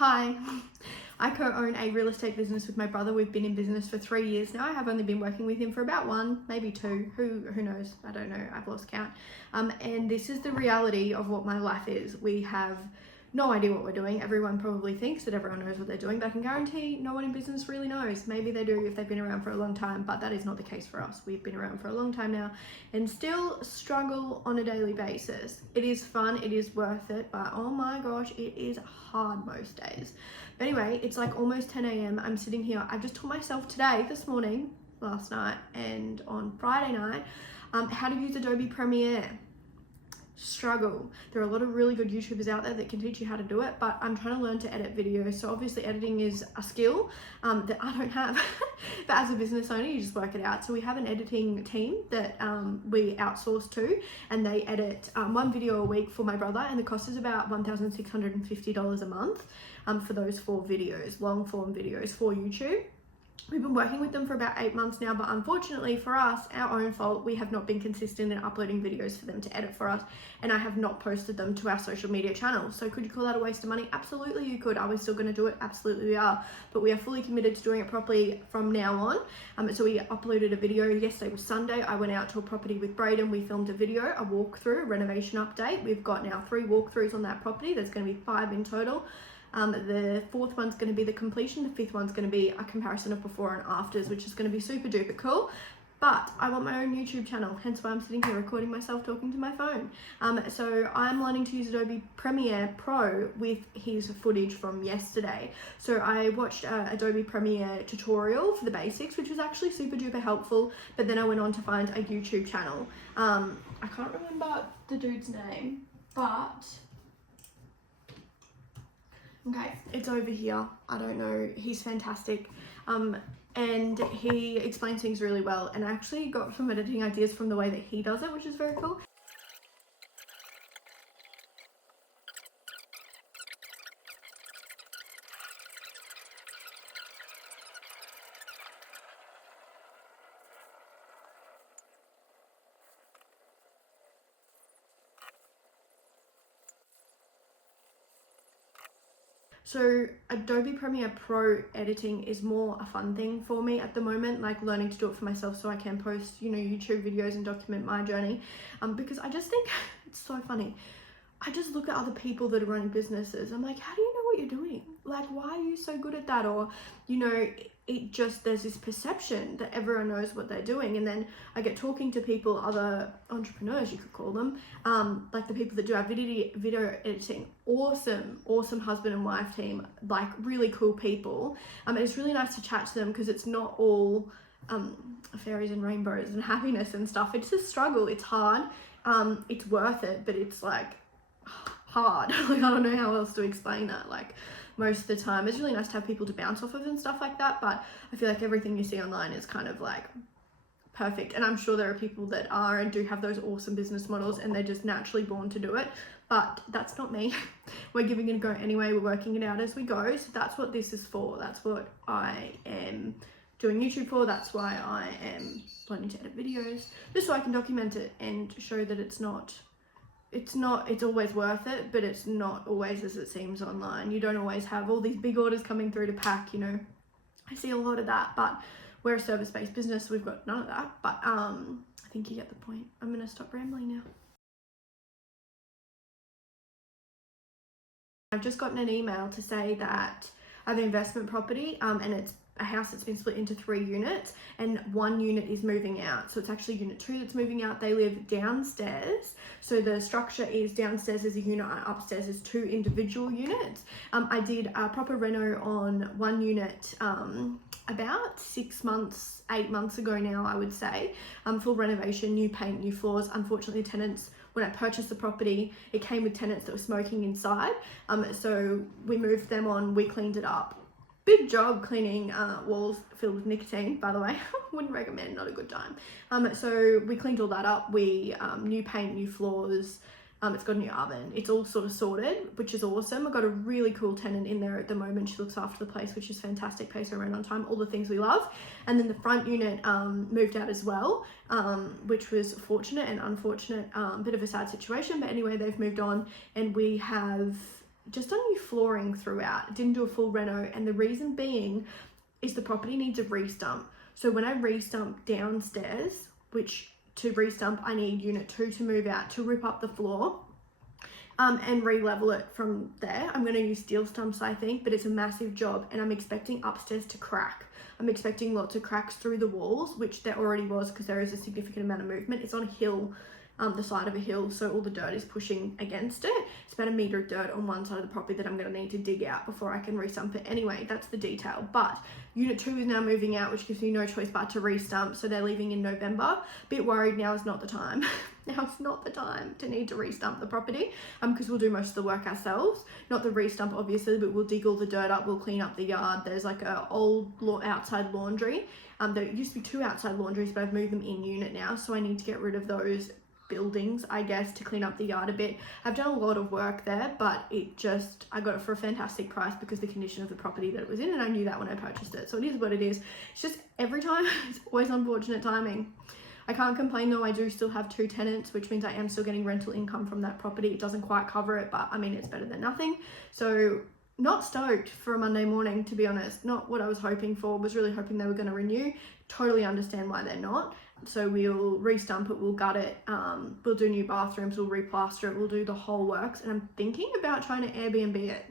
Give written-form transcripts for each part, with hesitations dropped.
Hi, I co-own a real estate business with my brother. We've been in business for 3 years now. I have only been working with him for about 1, maybe 2. Who knows? I don't know. I've lost count. And this is the reality of what my life is. We have no idea what we're doing. Everyone probably thinks that everyone knows what they're doing, but I can guarantee no one in business really knows. Maybe they do if they've been around for a long time, but that is not the case for us. We've been around for a long time now and still struggle on a daily basis. It is fun, it is worth it, but oh my gosh, it is hard most days. But anyway, it's like almost 10 a.m. I'm sitting here. I've just taught myself this morning, last night, and on Friday night, how to use Adobe Premiere. Struggle. There are a lot of really good YouTubers out there that can teach you how to do it, but I'm trying to learn to edit videos. So obviously editing is a skill that I don't have, but as a business owner, you just work it out. So we have an editing team that we outsource to, and they edit 1 video a week for my brother, and the cost is about $1,650 a month for those 4 videos, long form videos for YouTube. We've been working with them for about 8 months now, but unfortunately for us, our own fault, we have not been consistent in uploading videos for them to edit for us, and I have not posted them to our social media channels. So could you call that a waste of money? Absolutely you could. Are we still going to do it? Absolutely we are, but we are fully committed to doing it properly from now on. So we uploaded a video. Yesterday was Sunday. I went out to a property with Brayden. We filmed a video, a walkthrough, a renovation update. We've got now 3 walkthroughs on that property. There's going to be 5 in total. The 4th one's going to be the completion. The 5th one's going to be a comparison of before and afters, which is going to be super duper cool. But I want my own YouTube channel, hence why I'm sitting here recording myself talking to my phone. So I'm learning to use Adobe Premiere Pro with his footage from yesterday. So I watched Adobe Premiere tutorial for the basics, which was actually super duper helpful. But then I went on to find a YouTube channel. I can't remember the dude's name, but okay, it's over here. I don't know. He's fantastic. And he explains things really well. And I actually got some editing ideas from the way that he does it, which is very cool. So Adobe Premiere Pro editing is more a fun thing for me at the moment, like learning to do it for myself so I can post, YouTube videos and document my journey. Because I just think it's so funny. I just look at other people that are running businesses. I'm like, how do you know what you're doing? Like, why are you so good at that? Or, there's this perception that everyone knows what they're doing. And then I get talking to people, other entrepreneurs, you could call them, like the people that do our video editing. Awesome husband and wife team, like really cool people. And it's really nice to chat to them because it's not all fairies and rainbows and happiness and stuff. It's a struggle. It's hard. It's worth it, but it's like hard. Like, I don't know how else to explain that. Like, most of the time it's really nice to have people to bounce off of and stuff like that, but I feel like everything you see online is kind of like perfect. And I'm sure there are people that are and do have those awesome business models and they're just naturally born to do it, but that's not me. We're giving it a go anyway. We're working it out as we go. So that's what this is for. That's what I am doing YouTube for. That's why I am learning to edit videos, just so I can document it and show that it's always worth it, but it's not always as it seems online. You don't always have all these big orders coming through to pack, I see a lot of that, but we're a service-based business, so we've got none of that. But I think you get the point. I'm gonna stop rambling now. I've just gotten an email to say that I have an investment property, and it's a house that's been split into 3 units, and 1 unit is moving out. So it's actually unit 2 that's moving out. They live downstairs. So the structure is downstairs is a unit and upstairs is 2 individual units. I did a proper reno on 1 unit about 8 months ago now, I would say. Full renovation, new paint, new floors. Unfortunately, tenants, when I purchased the property, it came with tenants that were smoking inside. So we moved them on, we cleaned it up. Big job cleaning walls filled with nicotine, by the way. Wouldn't recommend, not a good time. So we cleaned all that up. We new paint, new floors. It's got a new oven. It's all sort of sorted, which is awesome. I've got a really cool tenant in there at the moment. She looks after the place, which is fantastic. Pays her rent on time, all the things we love. And then the front unit moved out as well, which was fortunate and unfortunate. Bit of a sad situation, but anyway, they've moved on, and we have just done new flooring throughout. Didn't do a full reno, and the reason being is the property needs a re-stump. So when I re-stump downstairs, which to re-stump I need unit 2 to move out to rip up the floor and re-level it from there. I'm going to use steel stumps, I think, but it's a massive job, and I'm expecting upstairs to crack. I'm expecting lots of cracks through the walls, which there already was because there is a significant amount of movement. It's on a hill, the side of a hill, so all the dirt is pushing against it. It's about a metre of dirt on one side of the property that I'm going to need to dig out before I can re-stump it. Anyway, that's the detail. But unit 2 is now moving out, which gives me no choice but to re-stump, so they're leaving in November. Bit worried now is not the time. Now is not the time to need to re-stump the property, because we'll do most of the work ourselves. Not the re-stump obviously, but we'll dig all the dirt up, we'll clean up the yard. There's like a old outside laundry. There used to be 2 outside laundries, but I've moved them in unit now, so I need to get rid of those buildings, I guess, to clean up the yard a bit. I've done a lot of work there, but I got it for a fantastic price because the condition of the property that it was in, and I knew that when I purchased it. So it is what it is. It's just every time it's always unfortunate timing. I can't complain though. I do still have 2 tenants, which means I am still getting rental income from that property. It doesn't quite cover it, but I mean, it's better than nothing. So not stoked for a Monday morning, to be honest. Not what I was hoping for. Was really hoping they were going to renew. Totally understand why they're not. So we'll re-stump it, we'll gut it, we'll do new bathrooms, we'll replaster it, we'll do the whole works. And I'm thinking about trying to Airbnb it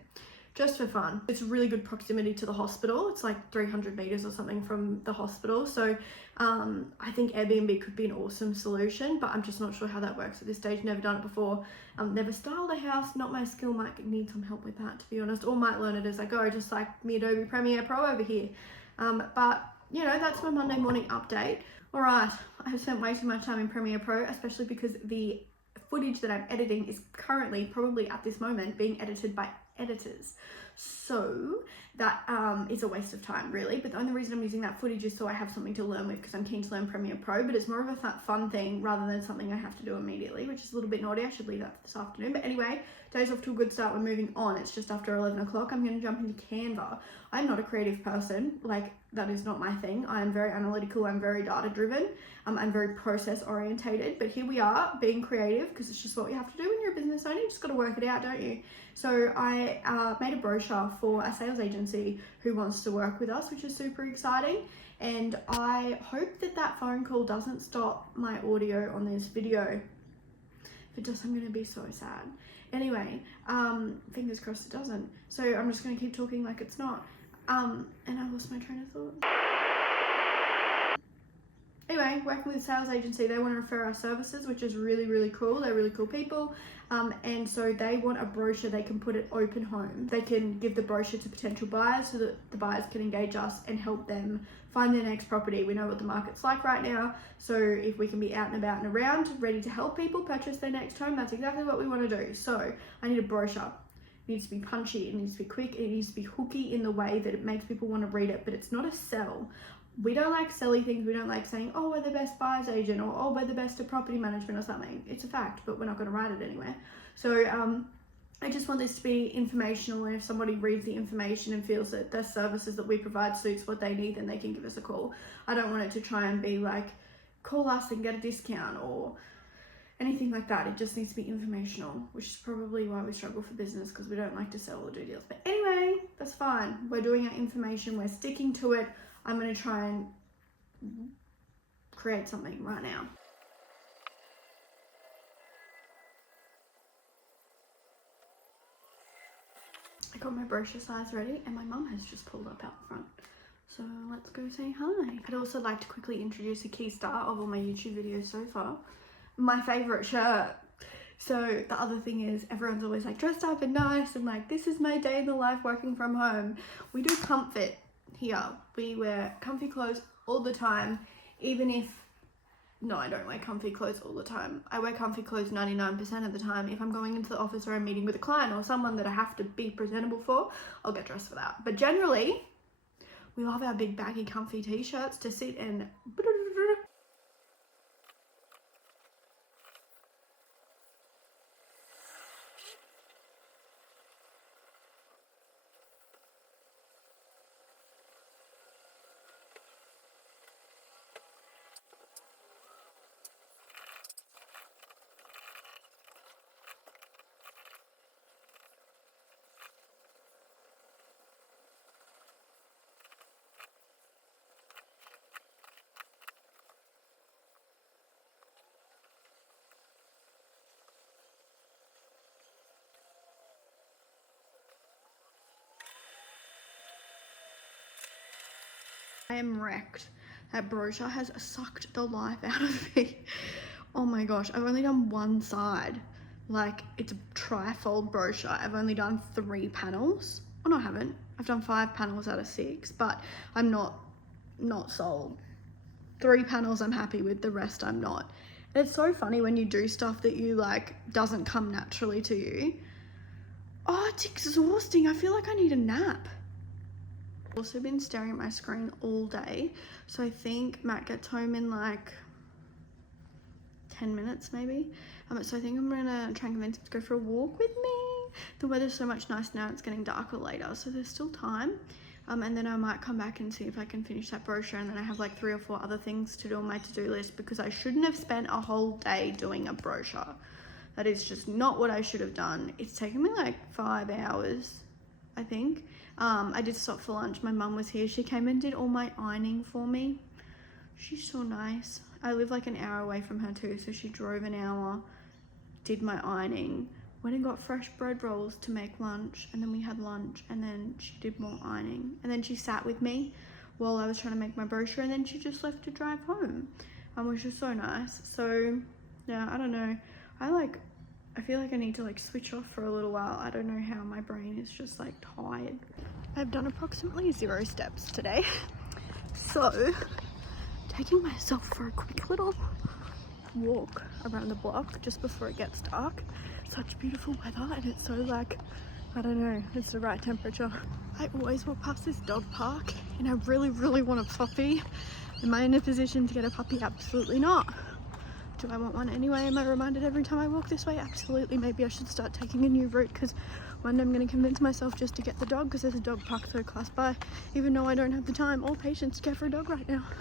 just for fun. It's really good proximity to the hospital. It's like 300 meters or something from the hospital. So I think Airbnb could be an awesome solution, but I'm just not sure how that works at this stage. Never done it before. Never styled a house, not my skill. Might need some help with that, to be honest, or might learn it as I go, just like me Adobe Premiere Pro over here. But you know, that's my Monday morning update. All right, I have spent way too much time in Premiere Pro, especially because the footage that I'm editing is currently, probably at this moment, being edited by editors. So that is a waste of time, really. But the only reason I'm using that footage is so I have something to learn with, because I'm keen to learn Premiere Pro, but it's more of a fun thing rather than something I have to do immediately, which is a little bit naughty. I should leave that for this afternoon. But anyway, day's off to a good start. We're moving on. It's just after 11 o'clock. I'm going to jump into Canva. I'm not a creative person. Like, that is not my thing. I'm very analytical. I'm very data driven. I'm very process orientated. But here we are being creative, because it's just what you have to do when you're a business owner. You just got to work it out, don't you? So I made a brochure for a sales agency who wants to work with us, which is super exciting. And I hope that that phone call doesn't stop my audio on this video. If it does, I'm going to be so sad. Anyway, fingers crossed it doesn't. So I'm just going to keep talking like it's not. And I lost my train of thought. Anyway, working with a sales agency, they want to refer our services, which is really, really cool. They're really cool people. And so they want a brochure they can put at open home. They can give the brochure to potential buyers so that the buyers can engage us and help them find their next property. We know what the market's like right now. So if we can be out and about and around, ready to help people purchase their next home, that's exactly what we want to do. So I need a brochure. It needs to be punchy, it needs to be quick, it needs to be hooky in the way that it makes people want to read it, but it's not a sell. We don't like selling things. We don't like saying, oh, we're the best buyer's agent, or oh, we're the best at property management or something. It's a fact, but we're not going to write it anywhere. So I just want this to be informational, and if somebody reads the information and feels that the services that we provide suits what they need, then they can give us a call. I don't want it to try and be like, call us and get a discount or anything like that. It just needs to be informational, which is probably why we struggle for business, because we don't like to sell or do deals. But anyway, that's fine. We're doing our information. We're sticking to it. I'm going to try and create something right now. I got my brochure size ready, and my mum has just pulled up out front. So let's go say hi. I'd also like to quickly introduce a key star of all my YouTube videos so far. My favourite shirt. So the other thing is, everyone's always like dressed up and nice and like, this is my day in the life working from home. We do comfort here. We wear comfy clothes all the time, even if, no, I don't wear comfy clothes all the time. I wear comfy clothes 99% of the time. If I'm going into the office or I'm meeting with a client or someone that I have to be presentable for, I'll get dressed for that. But generally, we love our big baggy comfy t-shirts to sit and I am wrecked. That brochure has sucked the life out of me. Oh my gosh, I've only done one side. Like, it's a tri-fold brochure. I've only done 3 panels. Oh no, I haven't. I've done 5 panels out of 6, but I'm not sold. 3 panels I'm happy with, the rest I'm not. And it's so funny when you do stuff that you like doesn't come naturally to you. Oh, it's exhausting. I feel like I need a nap. I've also been staring at my screen all day, so I think Matt gets home in like 10 minutes maybe. So I think I'm gonna try and convince him to go for a walk with me. The weather's so much nicer now, it's getting darker later, so there's still time. And then I might come back and see if I can finish that brochure, and then I have like 3 or 4 other things to do on my to-do list, because I shouldn't have spent a whole day doing a brochure. That is just not what I should have done. It's taken me like 5 hours, I think. I did stop for lunch. My mum was here. She came and did all my ironing for me. She's so nice. I live like an hour away from her too, so she drove an hour, did my ironing, went and got fresh bread rolls to make lunch, and then we had lunch, and then she did more ironing, and then she sat with me while I was trying to make my brochure, and then she just left to drive home, which was so nice. So yeah, I don't know, I feel like I need to like switch off for a little while. I don't know how, my brain is just like tired. I've done approximately 0 steps today, so taking myself for a quick little walk around the block just before it gets dark. Such beautiful weather, and it's so like, I don't know, it's the right temperature. I always walk past this dog park and I really want a puppy. Am I in a position to get a puppy? Absolutely not. Do I want one anyway? Am I reminded every time I walk this way? Absolutely. Maybe I should start taking a new route, because one day I'm going to convince myself just to get the dog, because there's a dog park so close by, even though I don't have the time or patience to care for a dog right now.